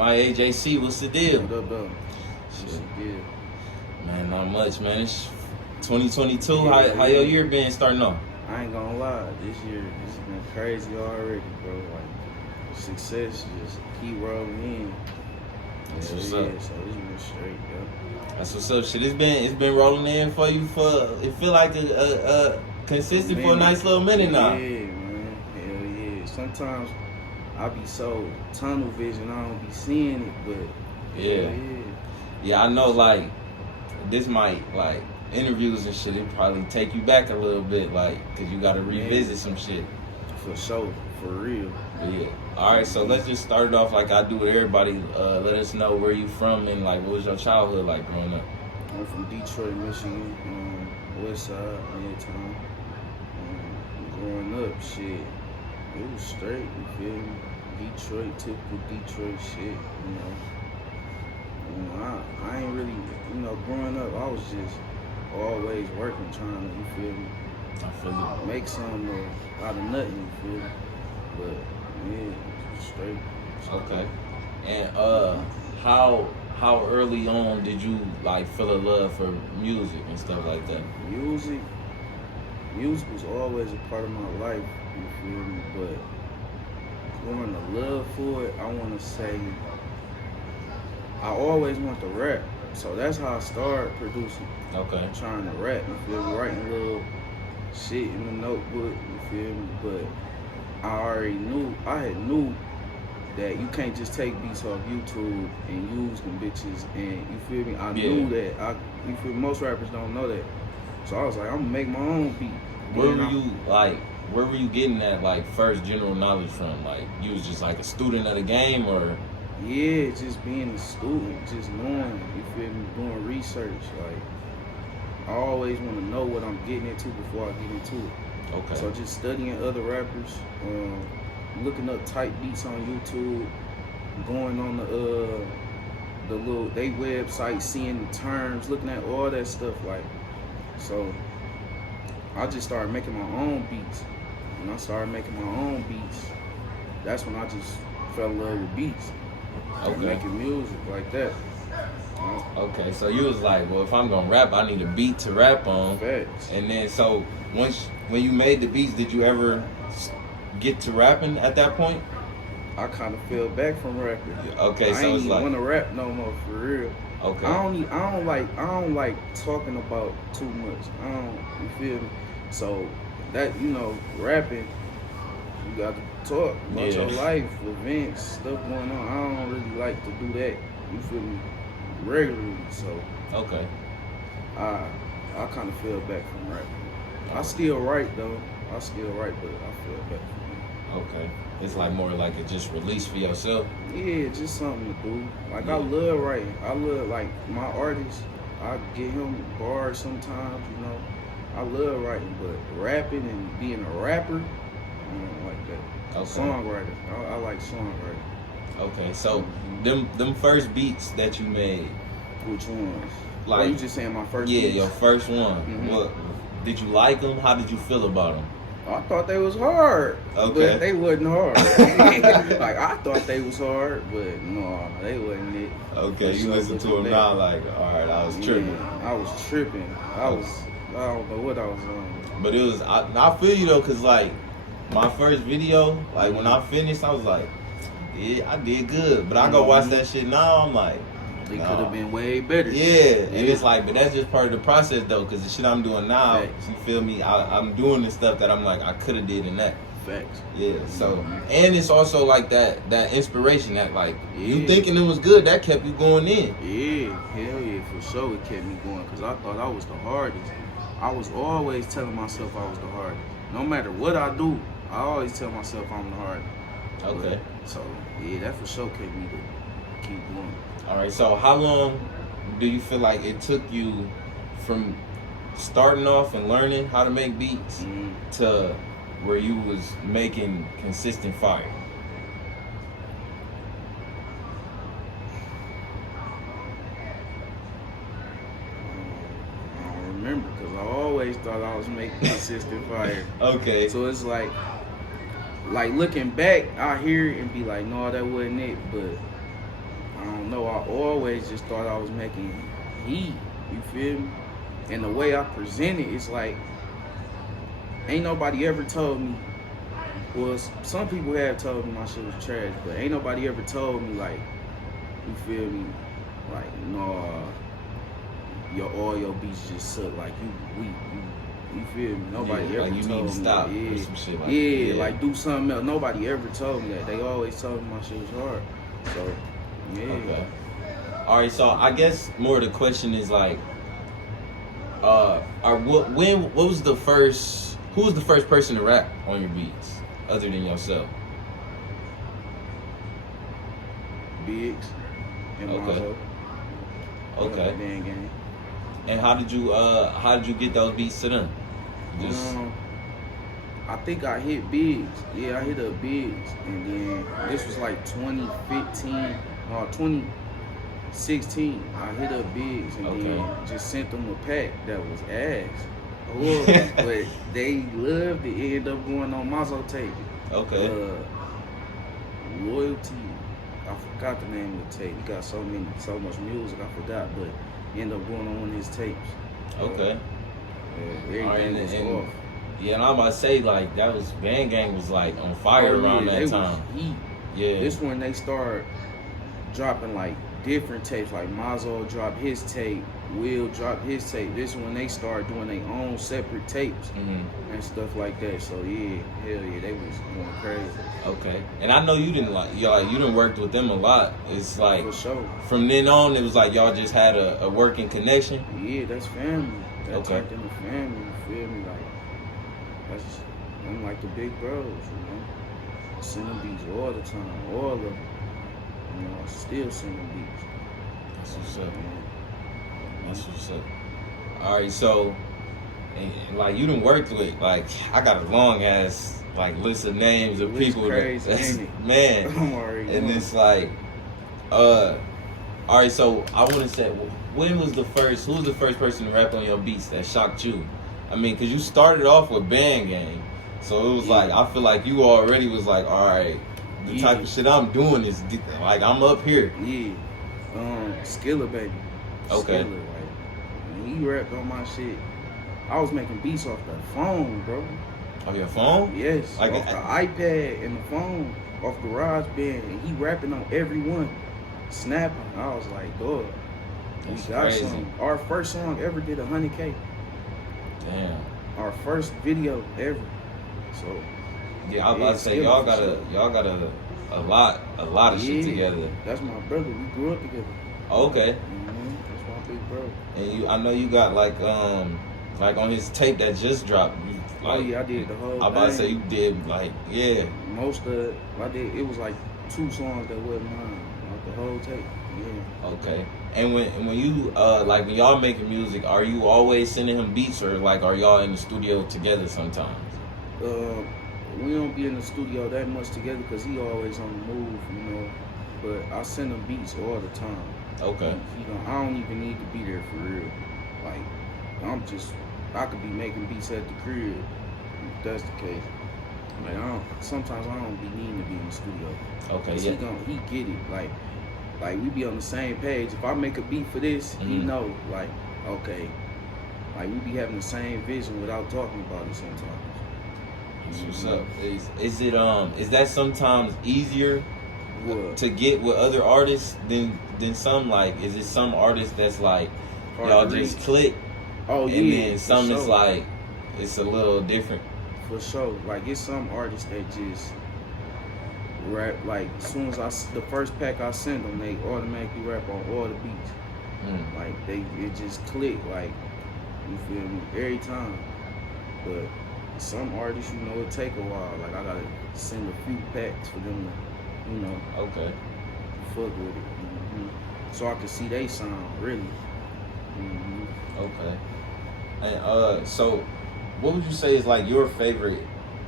My AJC, what's the deal? What up, though? What's the deal? Man, not much, man. It's 2022. Yeah, how your year been starting off? I ain't gonna lie, this year has been crazy already, bro. Like, success just keep rolling in. That's Yeah, what's up. so it's been straight, yo. That's what's up. Shit, it's been rolling in for you for it feel like a consistent for a nice little minute now. Yeah, man. Hell yeah. Sometimes I be so tunnel vision, I don't be seeing it, but Yeah. Yeah, I know. Like this might like interviews and shit. It probably take you back a little bit, like, cause you got to revisit some shit. For sure, for real. Yeah. All right, so let's just start it off like I do with everybody. Let us know where you from and like what was your childhood like growing up. I'm from Detroit, Michigan, West Side, Midtown. Growing up, shit, it was straight. You feel me? Detroit, typical Detroit shit. I ain't really, growing up, I was just always working, trying to, you feel me? I feel you. Make something out of nothing, you feel me? But yeah, just straight. Okay. And how early on did you like feel a love for music and stuff like that? Music was always a part of my life, you feel me? But growing the love for it, I want to say I always want to rap. So that's how I started producing. Okay. Trying to rap, you feel me? Writing little shit in the notebook, you feel me? But I knew that you can't just take beats off YouTube and use them bitches, and you feel me? I knew that. You feel me? Most rappers don't know that. So I was like, I'm gonna make my own beat. Where were you getting that like first general knowledge from? Like you was just like a student of the game, or? Yeah, just being a student, just knowing, you feel me, doing research. Like, I always want to know what I'm getting into before I get into it. Okay. So just studying other rappers, looking up type beats on YouTube, going on the little they website, seeing the terms, looking at all that stuff. Like, so I just started making my own beats. When I started making my own beats, that's when I just fell in love with beats. Okay. Making music like that. Okay, so you was like, well, if I'm gonna rap, I need a beat to rap on. Facts. And then, so when you made the beats, did you ever get to rapping at that point? I kind of fell back from rapping. Okay, I so ain't it's even like want to rap no more for real. Okay. I don't like talking about too much. You feel me? So that rapping, you got to talk about your life, events, stuff going on. I don't really like to do that. You feel me? Regularly. So okay. I kind of fell back from rapping. I still write though. But I feel back from it. Okay. It's like more like a just release for yourself. Yeah, just something to do. Like I love writing. I love like my artist. I get him bars sometimes. I love writing, but rapping and being a rapper, I don't like that. Okay. Songwriter. I like songwriting. Okay, so them first beats that you made. Which ones? Like you just saying my first? Yeah, beats? your first one. Mm-hmm. What did you like them? How did you feel about them? I thought they was hard, but they wasn't hard. Like I thought they was hard, but no, they wasn't it. Okay, you listen to them now, like, all right, I was tripping. Yeah, I was tripping. I don't know what I was on. But it was, I feel you though, cause like my first video, like when I finished, I was like, yeah, I did good. But I go watch that shit now, I'm like, they could have been way better. Yeah, and it's like, but that's just part of the process though, cause the shit I'm doing now, you feel me? I'm doing the stuff that I'm like, I could have did in that. Facts. Yeah, so, and it's also like that inspiration, like, you thinking it was good, that kept you going in. Yeah, hell yeah, for sure it kept me going, cause I thought I was the hardest. I was always telling myself I was the hardest. No matter what I do, I always tell myself I'm the hardest. Okay. So, yeah, that for sure kept me to keep going. All right, so how long do you feel like it took you from starting off and learning how to make beats to where you was making consistent fire? I don't remember, because I always thought I was making consistent fire. Okay. So it's like looking back, I hear it and be like, no, that wasn't it. But I don't know. I always just thought I was making heat. You feel me? And the way I present it, it's like, ain't nobody ever told me. Well, some people have told me my shit was trash, but ain't nobody ever told me like, you feel me? Like, no, all your beats just suck. Like you weak. You feel me? Nobody ever like you told need to me stop that. or some shit like that. Yeah, like do something else. Nobody ever told me that. They always told me my shit was hard. So, yeah. Okay. All right, so I guess more of the question is like, what was the first? Who was the first person to rap on your beats other than yourself? Biggs and Okay. Mazo. Okay. Band Gang. And how did you get those beats to them? Just I think I hit Biggs. Yeah, I hit up Biggs, and then this was like 2015 or 2016. I hit up Biggs and then just sent them a pack that was ass. Horrible, but they loved it. It ended up going on Mazo tape. okay. Loyalty. I forgot the name of the tape. He got so much music. I forgot, but it ended up going on one of his tapes. Okay. Everything All right, was and off. yeah, and I'm about to say like that was Band Gang was like on fire around they that time. Was heat. Yeah. This when they start dropping like different tapes, like Mazo dropped his tape, Will dropped his tape. This when they start doing their own separate tapes and stuff like that. So yeah, hell yeah, they was going crazy. Okay. And I know you didn't you done worked with them a lot. It's like For sure. from then on it was like y'all just had a working connection. Yeah, that's family. That Okay. turned into family, you feel me? Like that's I'm like the big bros, you know. I send them beats all the time, all of them. You know, I still send them beats. That's what's up. Man. That's what's up. All right, so and like you done worked with like I got a long ass like list of names of It's people crazy, that's ain't it? man. I'm already And knowing. it's like, all right. So I want to say, who was the first person to rap on your beats that shocked you? I mean, cause you started off with Band Gang, so it was like I feel like you already was like, all right, the type of shit I'm doing is like I'm up here. Yeah. Skilla baby. Okay. Skilla, like, when he rapped on my shit, I was making beats off the phone, bro. On your phone? Yes, Like off the iPad and the phone, off GarageBand, and he rapping on every one, snapping. I was like, dog, we That's got crazy. something. Our first song ever did 100K. Damn. Our first video ever. So Yeah, I was about to say y'all got a lot of shit together. That's my brother. We grew up together. Okay. That's my big bro. And I know you got like on his tape that just dropped. Like, I did the whole. I'm about to thing. say you did like Most of I did. It was like 2 songs that wasn't mine. Like the whole tape. Yeah. Okay. And when you like when y'all making music, are you always sending him beats or like are y'all in the studio together sometimes? We don't be in the studio that much together because he always on the move, you know. But I send him beats all the time. Okay. I don't even need to be there for real. Like I could be making beats at the crib if that's the case. Like sometimes I don't be needing to be in the studio. Okay. 'Cause Yeah. he get it. Like we be on the same page. If I make a beat for this, he know. Like okay. Like we be having the same vision without talking about it sometimes. That's what's up. Is that sometimes easier What? to get with other artists than some? Like, is it some artists that's like Hard y'all to just reach. click, Oh and yeah. then for some is sure. like it's a little different. For sure. Like it's some artists that just rap. Like as soon as the first pack I send them, they automatically rap on all the beats. Like it just click. Like you feel me every time. But some artists, you know, it take a while. Like I gotta send a few packs for them to, you know, Okay. fuck with it. So I can see they sound really. Okay. And so what would you say is like your favorite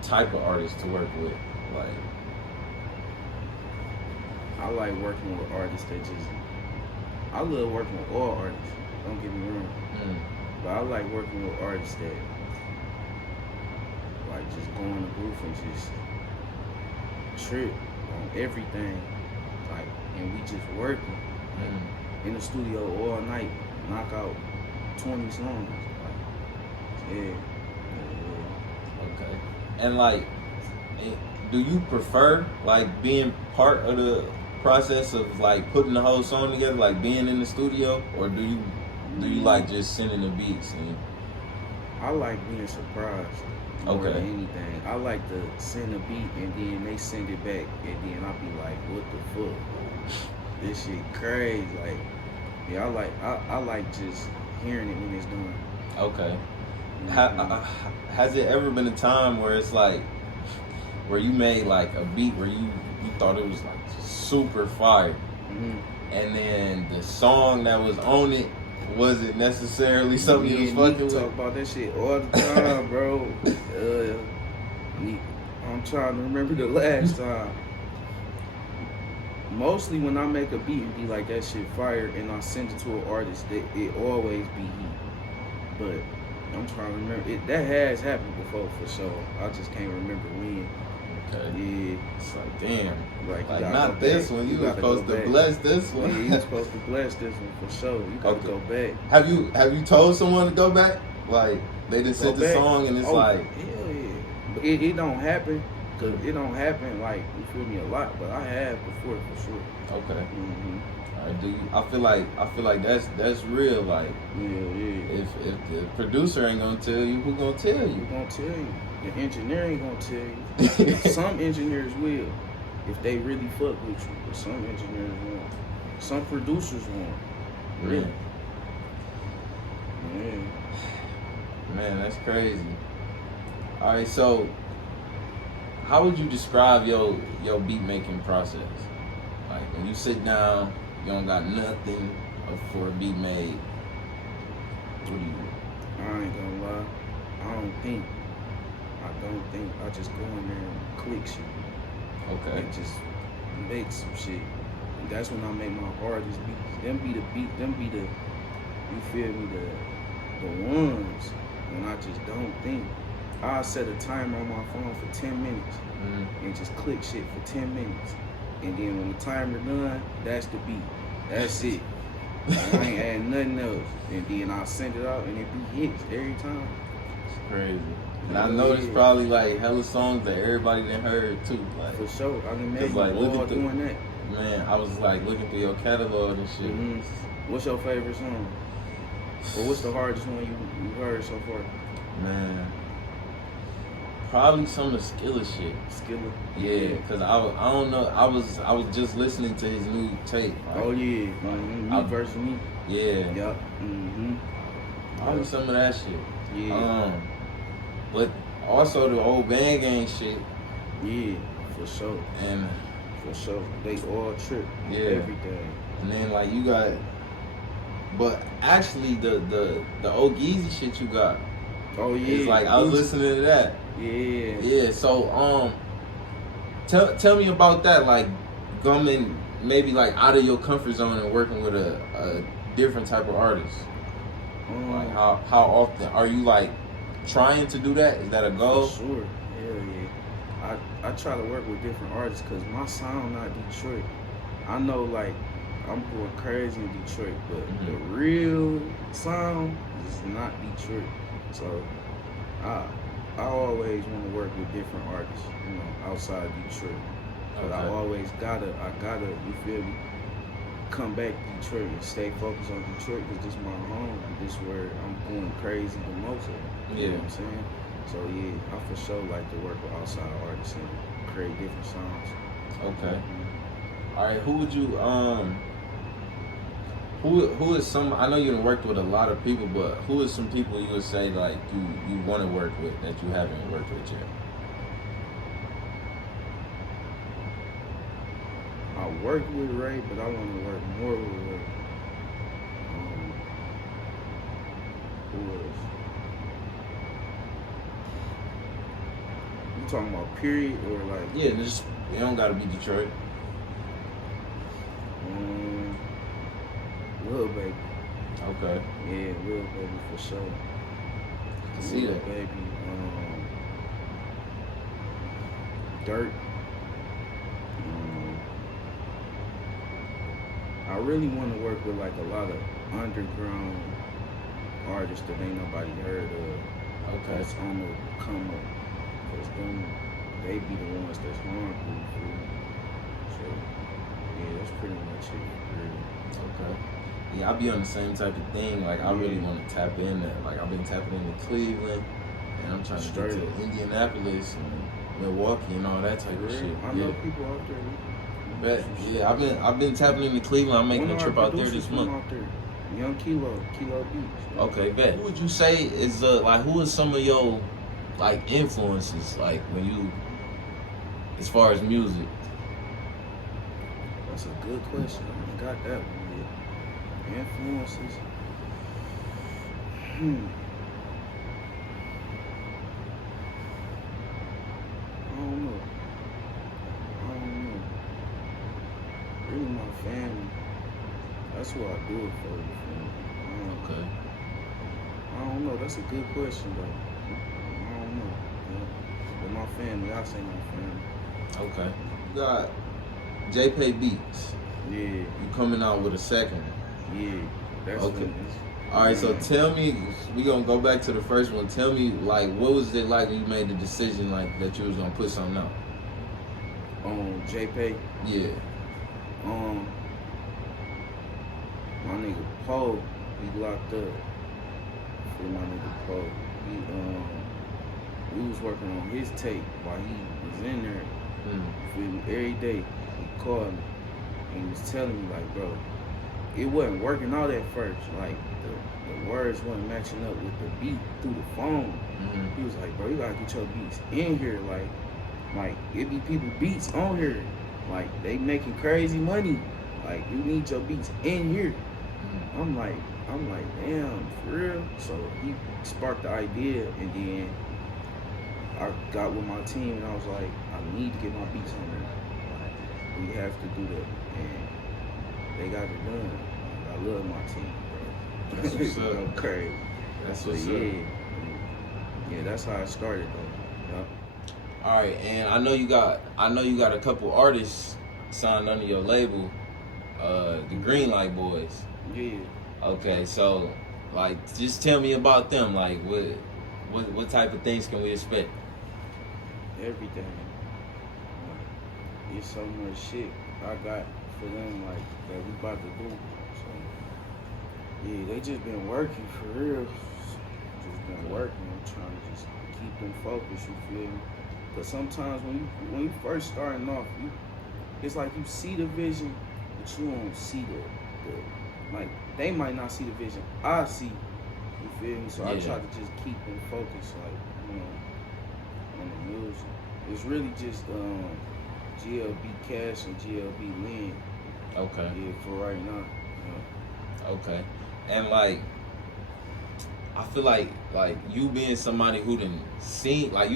type of artist to work with? Like, I like working with artists that just. I love working with all artists. Don't get me wrong. But I like working with artists that like just go in the booth and just trip on everything, like and we just working in the studio all night, knock out 20 songs. Like, yeah. Okay. And like, do you prefer like being part of the process of like putting the whole song together, like being in the studio, or do you like just sending the beats? And... I like being surprised more Okay. than anything. I like to send a beat and then they send it back and then I'll be like, what the fuck? This shit crazy. Like, yeah, I like just hearing it when it's done. Okay. Mm-hmm. Has it ever been a time where it's like, where you made like a beat where you thought it was like super fire, and then the song that was on it wasn't necessarily something you was fucking with? Talk about that shit all the time, bro. I'm trying to remember the last time. Mostly when I make a beat and be like, that shit fire, and I send it to an artist, it always be heat. But I'm trying to remember. That has happened before for sure. I just can't remember when. Okay. Yeah. It's like, damn. Like not this one. You were supposed to bless this one. Yeah, you were supposed to bless this one for sure. You gotta go back. Have you told someone to go back? Like they just sent the song and it's like, hell yeah. But it don't happen. Cause it don't happen like, you feel me, a lot. But I have before for sure. okay. Mm-hmm. All right, do you? I feel like that's real. Like, yeah. If the producer ain't gonna tell you, who gonna tell you? Who gonna tell you? The engineer ain't gonna tell you. Some engineers will, if they really fuck with you. But some engineers won't. Some producers won't. Really. Yeah. Man, that's crazy. All right, so how would you describe your beat making process? Like when you sit down, you don't got nothing for a beat made. What do you do? I ain't gonna lie. I don't think. I just go in there and click shit. Okay. And just make some shit. And that's when I make my hardest beats. Them be the, you feel me, the ones when I just don't think. I'll set a timer on my phone for 10 minutes and just click shit for 10 minutes. And then when the timer done, that's the beat. That's it. I ain't adding nothing else. And then I'll send it out and it be hits every time. It's crazy. And I know there's probably like hella songs that everybody done heard too. Like, for sure. I done made like, all doing that. Man, I was like looking through your catalog and shit. What's your favorite song? Or what's the hardest one you heard so far? Man, probably some of Skilla shit. Skilla? Yeah, cause I don't know. I was just listening to his new tape. Right? Oh yeah, Me versus Me. Yeah. Yup. Probably some of that shit. Yeah. But also the old Bang Gang shit. Yeah, for sure. And for sure, they all trip. Yeah. Everything. And then like you got, but actually the old Geezy shit you got. Oh yeah. It's like I was listening to that. Yeah. Yeah. So tell me about that. Like coming maybe like out of your comfort zone and working with a different type of artist. Like how often are you like trying to do that? Is that a goal? For sure. Hell yeah. I try to work with different artists because my sound not Detroit. I know like I'm going crazy in Detroit, but the real sound is not Detroit. So I always want to work with different artists, you know, outside Detroit. But I always gotta, you feel me, come back to Detroit and stay focused on Detroit because this is my home. This is where I'm going crazy the most at. You know what I'm saying? So yeah, I for sure like to work with outside artists and create different sounds. Okay. All right, who would you who is some? I know you done worked with a lot of people, but who is some people you would say like you want to work with that you haven't worked with yet? I worked with Ray, but I want to work more with Ray. Who else? You talking about period or like? Yeah, just it don't gotta be Detroit. Lil Baby. Okay. Yeah, Lil Baby for sure. I can see that. Baby. Dirt. I really want to work with like a lot of underground artists that ain't nobody heard of. Okay. That's on the come up. Cause them, they be the ones that's harmful. So yeah, that's pretty much it. Really. Okay. Yeah, I be on the same type of thing. Like, I really want to tap in there. Like, I've been tapping into Cleveland, and I'm trying to get to Indianapolis and Milwaukee and all that type of shit. I know people out there. But yeah, I've been tapping into Cleveland. I'm making a trip out there this month. Out there. Young Kilo Beats. Okay, bet. Who would you say is like, who is some of your like influences, like when you, as far as music? That's a good question. I got that one yet. Influences. I don't know. Really, my family. That's what I do it for. Okay. I don't know. That's a good question, though. I don't know. Yeah. But my family, I say my family. Okay. You got JP Beats. Yeah. You coming out with a second one. Yeah. That's okay. All right. So tell me, we gonna go back to the first one. Tell me, like, what was it like when you made the decision, like, that you was gonna put something out? JP. Yeah. My nigga Poe, he locked up. For my nigga Poe, we was working on his tape while he was in there. Feel me? Every day he called me and he was telling me like, bro, it wasn't working out at first. Like the words wasn't matching up with the beat through the phone. He was like, bro, you gotta get your beats in here. Like it be people beats on here. Like they making crazy money. Like you need your beats in here. I'm like, damn, for real? So he sparked the idea, and then I got with my team, and I was like, I need to get my beats on there. Like, we have to do that, and they got it done. Like, I love my team, bro. That's what's up. Crazy. That's what's up. Yeah, that's how it started, though. Yep. All right, and I know you got a couple artists signed under your label, the Greenlight Boys. Yeah. Okay, so like, just tell me about them. Like, what type of things can we expect? Everything. There's so much shit I got for them, like that we about to do. So yeah, they just been working for real. Just been working. I'm trying to just keep them focused. You feel me? But sometimes when you first starting off, it's like you see the vision, but you don't see the like, they might not see the vision I see, you feel me? So I try to just keep them focused, like, you know, on the music. It's really just GLB Cash and GLB Lynn. Okay. Yeah, for right now. Yeah. Okay. And like, I feel like you being somebody who done seen, I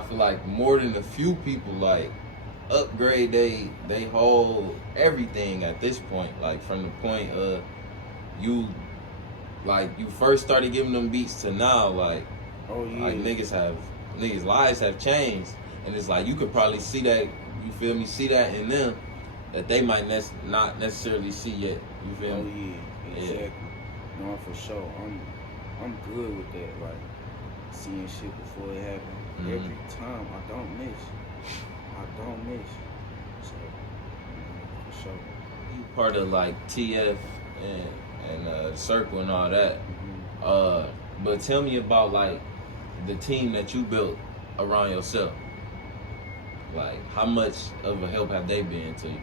feel like more than a few people, like, upgrade they whole everything at this point. Like, from the point of you first started giving them beats to now, like, oh yeah, like niggas lives have changed, and it's like you could probably see that, you feel me, see that in them that they might not necessarily see yet, you feel me? Oh yeah, exactly. Yeah. No, for sure. I'm good with that, like seeing shit before it happens. Every time I don't miss. So, for sure. You part of like TF and Circle and all that. But tell me about like the team that you built around yourself. Like, how much of a help have they been to you?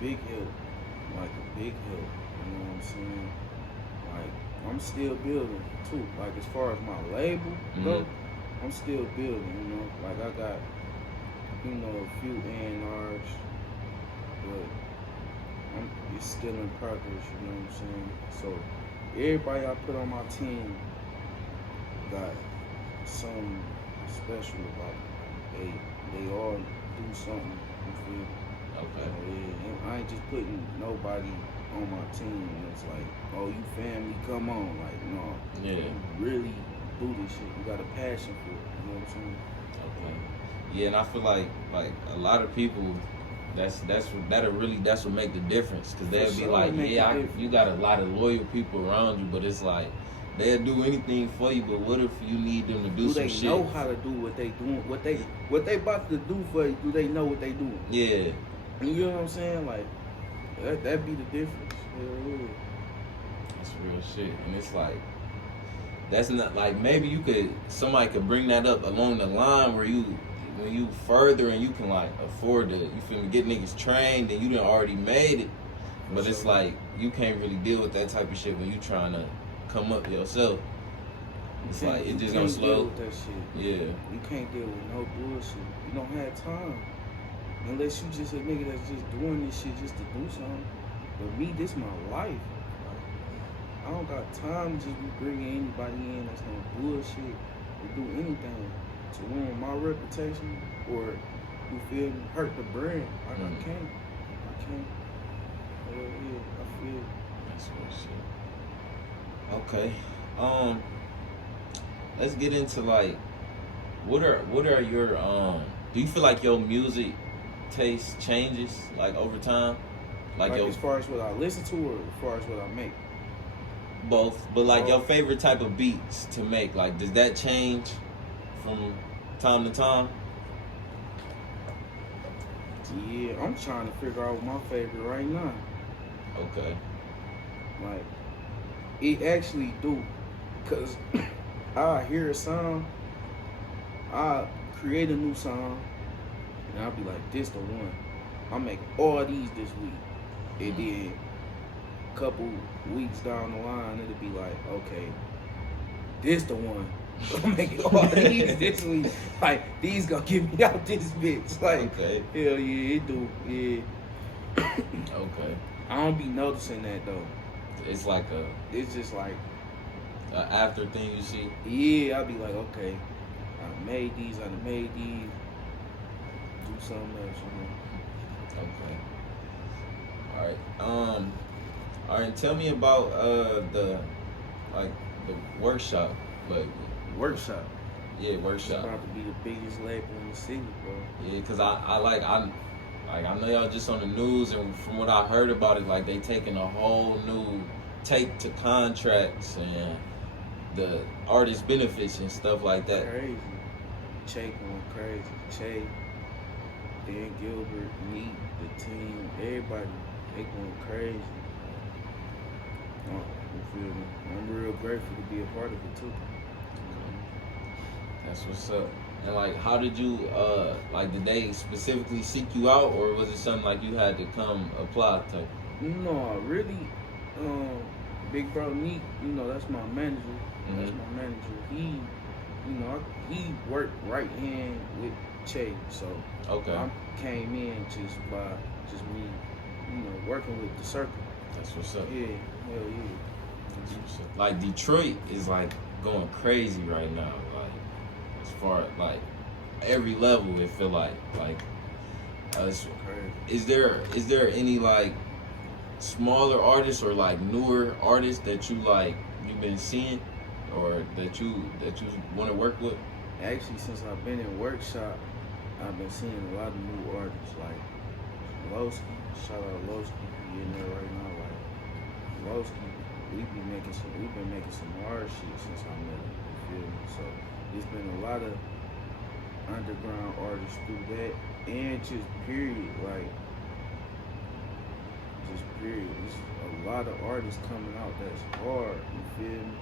Big help, like a big help. You know what I'm saying? Like, I'm still building too. Like, as far as my label go, I'm still building. You know, like I got, you know, a few A&Rs, but it's still in progress, you know what I'm saying? So everybody I put on my team got something special about it. They all do something, you feel me? Okay. And I ain't just putting nobody on my team that's like, oh, you family, come on. Like, no. Yeah. You really do this shit. You got a passion for it, you know what I'm saying? Okay. Yeah, and I feel like a lot of people That's what make the difference. Cause they'll be sure like, make yeah, the difference. you got a lot of loyal people around you, but it's like they'll do anything for you. But what if you need them to do some they shit? know how to do what they doing? What they about to do for you? Do they know what they doing? Yeah, You know what I'm saying? Like that be the difference. Yeah. that's real shit. And it's like that's not like maybe somebody could bring that up along the line where when you further and you can like afford to, you feel me, get niggas trained and you done already made it. But it's like you can't really deal with that type of shit when you trying to come up yourself. It's like it just gonna deal slow. with that shit. Yeah. You can't deal with no bullshit. You don't have time. Unless you just a nigga that's just doing this shit just to do something. But me, this my life. I don't got time to just be bringing anybody in that's gonna bullshit or do anything to ruin my reputation or, you feel me, hurt the brand. Like, I can't. Hell yeah, I feel. That's what shit. Okay. Let's get into like what are your do you feel like your music taste changes like over time? Like as far as what I listen to or as far as what I make? Both, but like your favorite type of beats to make, like does that change from time to time? Yeah, I'm trying to figure out my favorite right now. Okay. Like, it actually do. Cause I hear a song, I create a new song, and I'll be like, this the one. I'll make all these this week. And then a couple weeks down the line, it'll be like, okay, this the one. I'm making all these this week. Like, these gonna get me out this bitch. Like, okay. Hell yeah, it do. Yeah. Okay. I don't be noticing that though. It's like It's just like a after thing you see. yeah, I'll be like, okay, I done made these. Do something else, Okay. All right. Tell me about the workshop, like Workshop. Yeah, It's workshop. about to be the biggest label in the city, bro. Yeah, cause I know y'all just on the news, and from what I heard about it, like they taking a whole new take to contracts and the artist benefits and stuff like that. Crazy. Che going crazy. Che, Dan Gilbert, Neat, the team, everybody, they going crazy. You feel me? I'm real grateful to be a part of it too. That's what's up. And like, how did you did they specifically seek you out, or was it something like you had to come apply to? No, really, Big Bro Neat, that's my manager. Mm-hmm. That's my manager. He worked right hand with Che, so Okay. I came in just me, working with the circle. That's what's up. Yeah, hell yeah. That's what's up. Like Detroit is like going crazy right now. Like as far as like every level, it feel like Crazy. is there any like smaller artists or like newer artists that you've been seeing or that you want to work with? Actually, since I've been in workshop, I've been seeing a lot of new artists like Lowski. Shout out Lowski, he in there right now. Like Lowski, we've been making some hard shit since I met him. You feel me? So there's been a lot of underground artists through that, and just period. There's a lot of artists coming out that's hard. You feel me?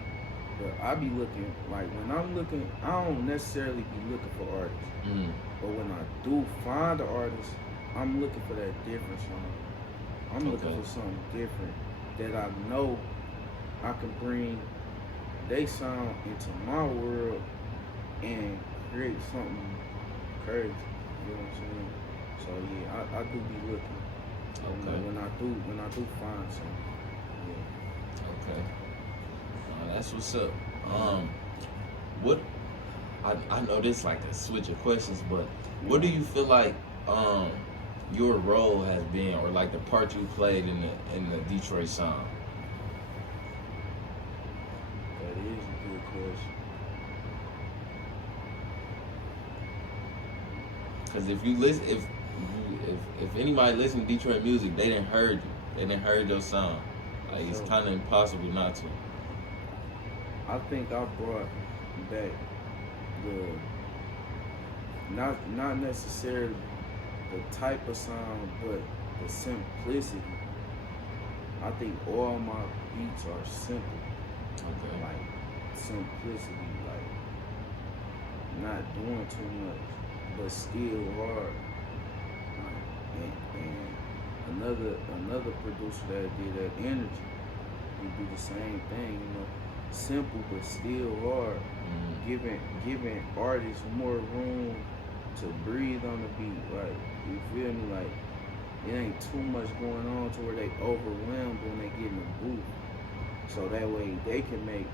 But I be looking, like when I'm looking, I don't necessarily be looking for artists. Mm. But when I do find an artist, I'm looking for that different song. I'm looking for something different that I know I can bring they sound into my world and create something crazy. You know what I'm saying? So yeah, I do be looking. Okay. When I do find something. Yeah. Okay. That's what's up. What I know this like a switch of questions, but what do you feel like your role has been, or like the part you played in the Detroit sound? That is a good question. Because if you listen, if anybody listen to Detroit music, they didn't heard you. They didn't heard your sound. Like it's kind of impossible not to. I think I brought back the not necessarily the type of sound, but the simplicity. I think all my beats are simple. Okay. Like simplicity, like not doing too much, but still hard. And another producer that did that Energy, he do the same thing, you know, simple but still hard, giving artists more room to breathe on the beat. Like, you feel me? Like, it ain't too much going on to where they overwhelmed when they get in the booth. So that way they can make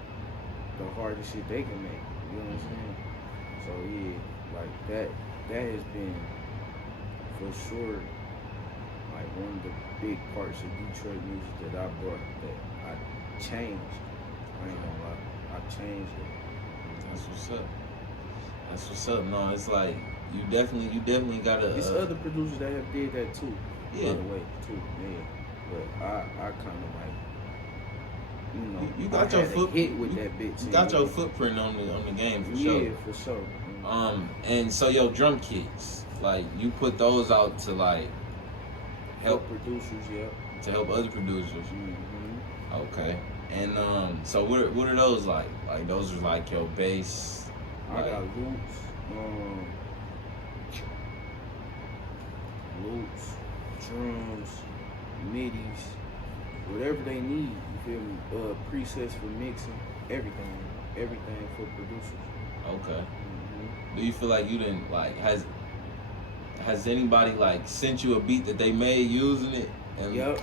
the hardest shit they can make. You know what I'm saying? So yeah, like that has been for sure like one of the big parts of Detroit music that I brought, that I changed. I ain't gonna lie, I changed it. That's what's up. That's what's up. No, it's like you definitely gotta. It's other producers that have did that too. Yeah. By the way, too. Yeah. But I kind of like, you know, you got your hit with that bitch. You got your footprint on the game for sure. Yeah, for sure. And so your drum kits, like you put those out to like help producers, yeah. To help other producers. Mm-hmm. Okay. And so what are those like? Like those are like your bass. I got loops, drums, midis, whatever they need. You feel me? Presets for mixing, everything for producers. Okay. Mm-hmm. Do you feel like you didn't like has anybody like sent you a beat that they made using it? And Yep.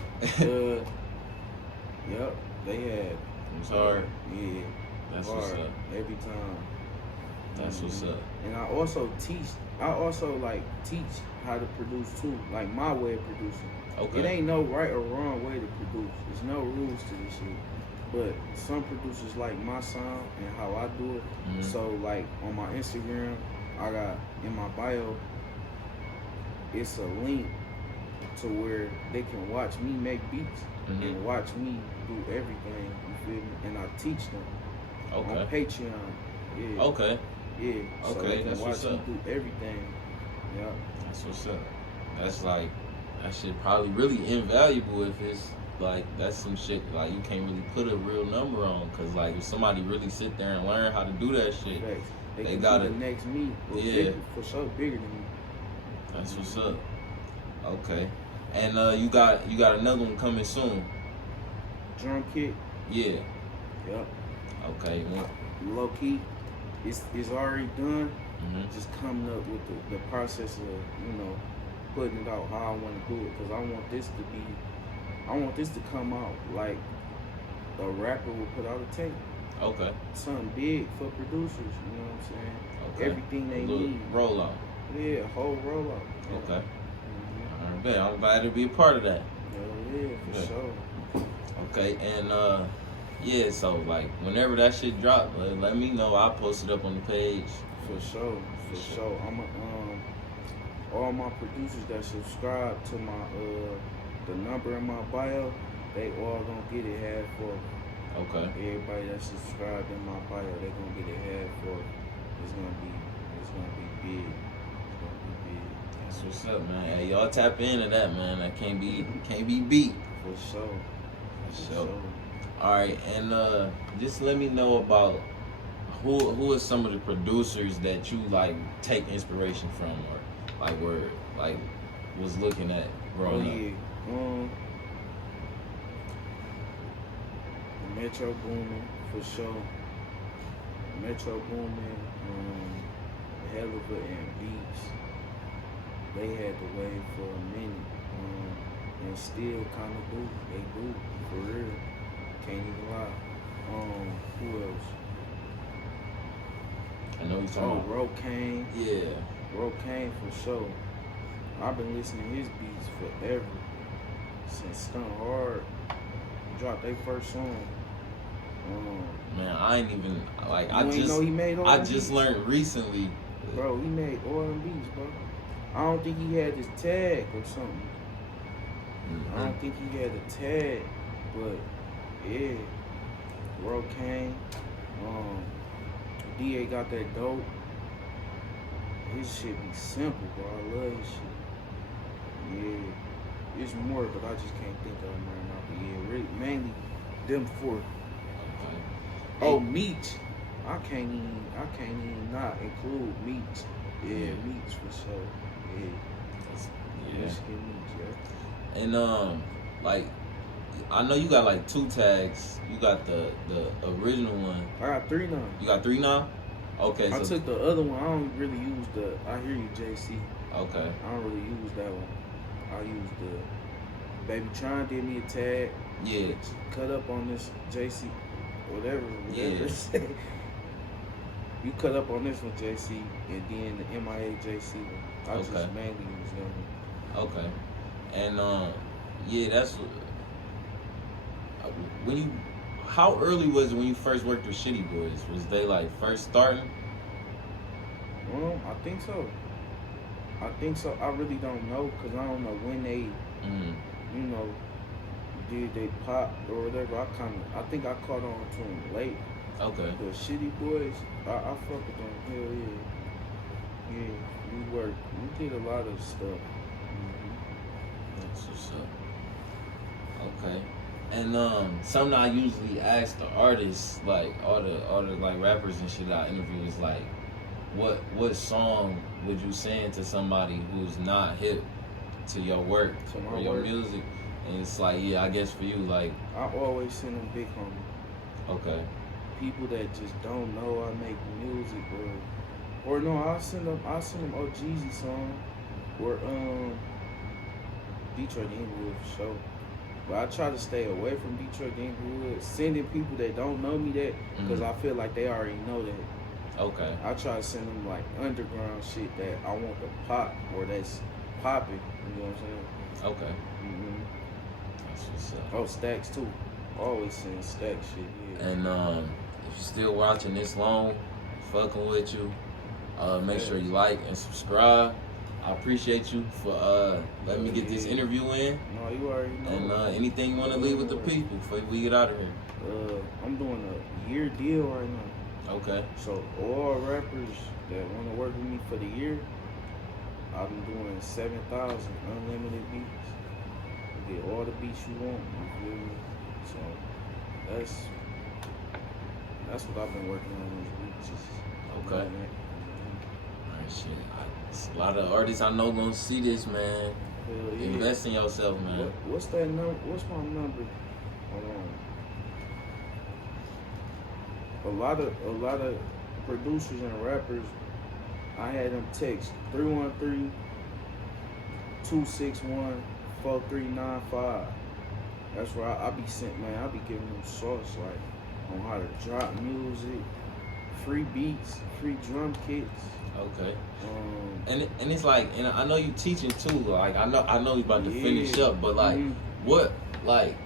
Yep. They had. I'm sorry. Yeah. That's hard, what's up. every time. That's what's up. And I also teach how to produce too, like my way of producing. Okay. It ain't no right or wrong way to produce. There's no rules to this shit. But some producers like my sound and how I do it. Mm-hmm. So like on my Instagram, I got in my bio, it's a link to where they can watch me make beats and watch me do everything. You feel me? And I teach them on Patreon. Yeah. Okay. Yeah. So Okay, they can that's watch what's me up. do everything. Yeah. That's what's up. That's like that shit probably really invaluable if it's like that's some shit like you can't really put a real number on, cause like if somebody really sit there and learn how to do that shit, They they can gotta be the next me. Yeah. Bigger, for sure, bigger than me. That's what's up. Okay. And you got another one coming soon. Drum kit. Yeah. Yep. Okay. Well, Low key, it's already done. mm-hmm. Just coming up with the process of, you know, putting it out how I want to do it, because I want this to come out like a rapper would put out a tape. Okay. Something big for producers, you know what I'm saying? Okay. Everything they Little need. Roll out. Yeah, whole rollout. Okay. Mm-hmm. All right, I'm glad to be a part of that. Hell yeah, for sure. Okay, and yeah, so like whenever that shit drop, let me know. I'll post it up on the page. For sure. I'm all my producers that subscribe to my the number in my bio, they all gonna get it half off. Okay. Everybody that subscribed in my bio, they gonna get it half off. It's gonna be big. It's gonna be big. That's what's up, man. Hey, y'all tap into that, man. That can't be beat. For sure. For sure. All right, and just let me know about who are some of the producers that you like take inspiration from, or like were like was looking at growing up. Metro Boomin, for sure. Metro Boomin, Helluva and Beats. They had the wave for a minute, and still kind of do. They do, for real. Can't even lie. Who else? I know he's talking about. Rokane. Yeah. Rokane for sure. I've been listening to his beats forever. Since Stunt Hard dropped their first song. Man, I ain't even like. You ain't know he made I just learned recently. Bro, he made R&B's, bro. I don't think he had his tag or something. Mm-hmm. I don't think he had a tag, but yeah, World came. DA got that dope. His shit be simple, bro. I love his shit. Yeah, it's more, but I just can't think of them right now. But yeah, really, mainly them four. Okay. Oh, Meech. I can't even not include Meech. Yeah, Meech for sure. Yeah. Yeah. Michigan Meech, yeah. And like, I know you got like 2 tags. You got the original one. I got 3 now. You got 3 now? Okay. I So took the other one. I don't really use the I Hear You JC. okay. I don't really use that one. I use the Baby Tron did me a tag. Yeah. Cut up on this JC, whatever. Yeah. You cut up on this one, JC, and then the MIA JC one. I Okay. just mainly use them. Okay. And yeah, that's when you. How early was it when you first worked with Shitty Boys? Was they like first starting? I think so. I really don't know because I don't know when they, you know, did they pop or whatever. I think I caught on to them late. Okay. The Shitty Boys, I fuck with them. Hell yeah. Yeah, we worked. We did a lot of stuff. That's what's up. Okay. And something I usually ask the artists, like all the like rappers and shit I interview is like, what song would you send to somebody who's not hip to your work or your music? And it's like, yeah, I guess for you, like I always send them big homies. okay. People that just don't know I make music or no, I'll send them Oh Jeezy song or Detroit Inglewood for sure. But I try to stay away from Detroit Inglewood, sending people that don't know me that because I feel like they already know that. Okay. I try to send them like underground shit that I want to pop or that's popping. You know what I'm saying? Okay. That's what's up. Oh, Stacks too. Always send Stacks shit. Yeah. And if you're still watching this long, fucking with you, make sure you like and subscribe. I appreciate you for letting me get this interview in. No, you already know. And anything you want to leave with the people before we get out of here? I'm doing a year deal right now. Okay. So all rappers that want to work with me for the year, I'm doing 7,000 unlimited beats. You get all the beats you want. You feel me? So that's what I've been working on these weeks. Okay. Alright, shit. A lot of artists I know gonna see this, man. Hell yeah. Invest in yourself, man. What's that number? What's my number? A lot of producers and rappers, I had them text 313-261-4395. That's where I be sent, man. I be giving them sauce like on how to drop music, free beats, free drum kits. Okay. And it's like, and I know you teaching too. Like I know he's about to finish up, but like what, like,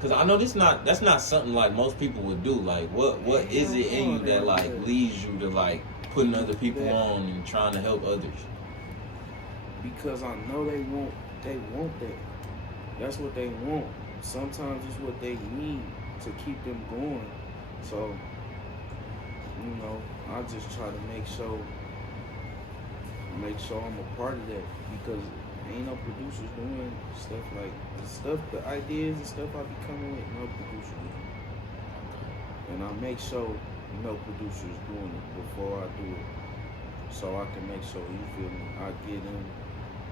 cause I know that's not something like most people would do. Like what is it in you that like leads you to like putting other people on and trying to help others? Because I know they want that. That's what they want. Sometimes it's what they need to keep them going. So, you know, I just try to make sure I'm a part of that because ain't no producers doing stuff like the ideas and stuff I be coming with, no producer doing. And I make sure no producers doing it before I do it. So I can make sure, you feel me, I get them.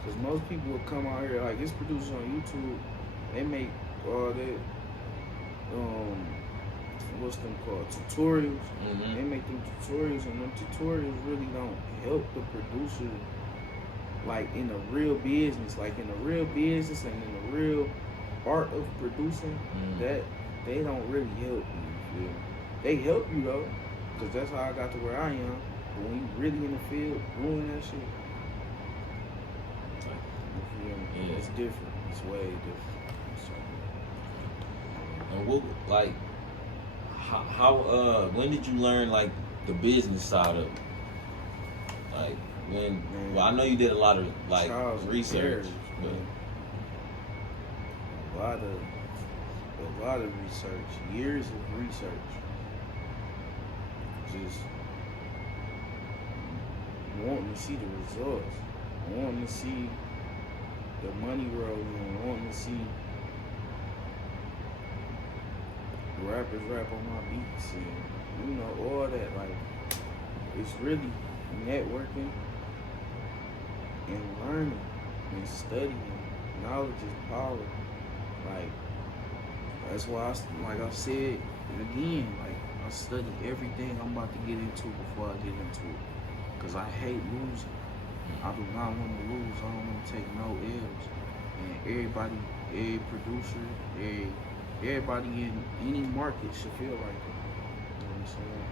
Because most people will come out here, like this producer on YouTube, they make all that, what's them called, tutorials. They make them tutorials, and them tutorials really don't help the producer, like in the real business, and in the real art of producing, that they don't really help you, you feel me? They help you though, because that's how I got to where I am. But when you really in the field doing that shit, you feel me? Yeah. It's different. It's way different. So, And what, like, how when did you learn like the business side of it? Like, Well, I know you did a lot of like Trials and research. errors, But man. A lot of research, years of research. Just wanting to see the results, wanting to see the money roll in, wanting to see rappers rap on my beats, and you know, all that. Like, it's really networking and learning and studying. Knowledge is power. Like, that's why like I said again, like, I study everything I'm about to get into before I get into it. Because I hate losing. I do not want to lose. I don't want to take no L's. And everybody, every producer, everybody in any market should feel like that. You know what I'm saying?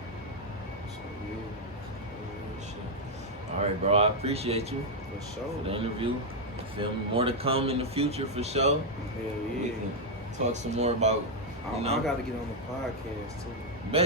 So, yeah. shit. All right, bro. I appreciate you For sure. for the interview. You feel me? More to come in the future for sure. Hell We yeah. can talk some more about, you know. I got to get on the podcast too. Bet.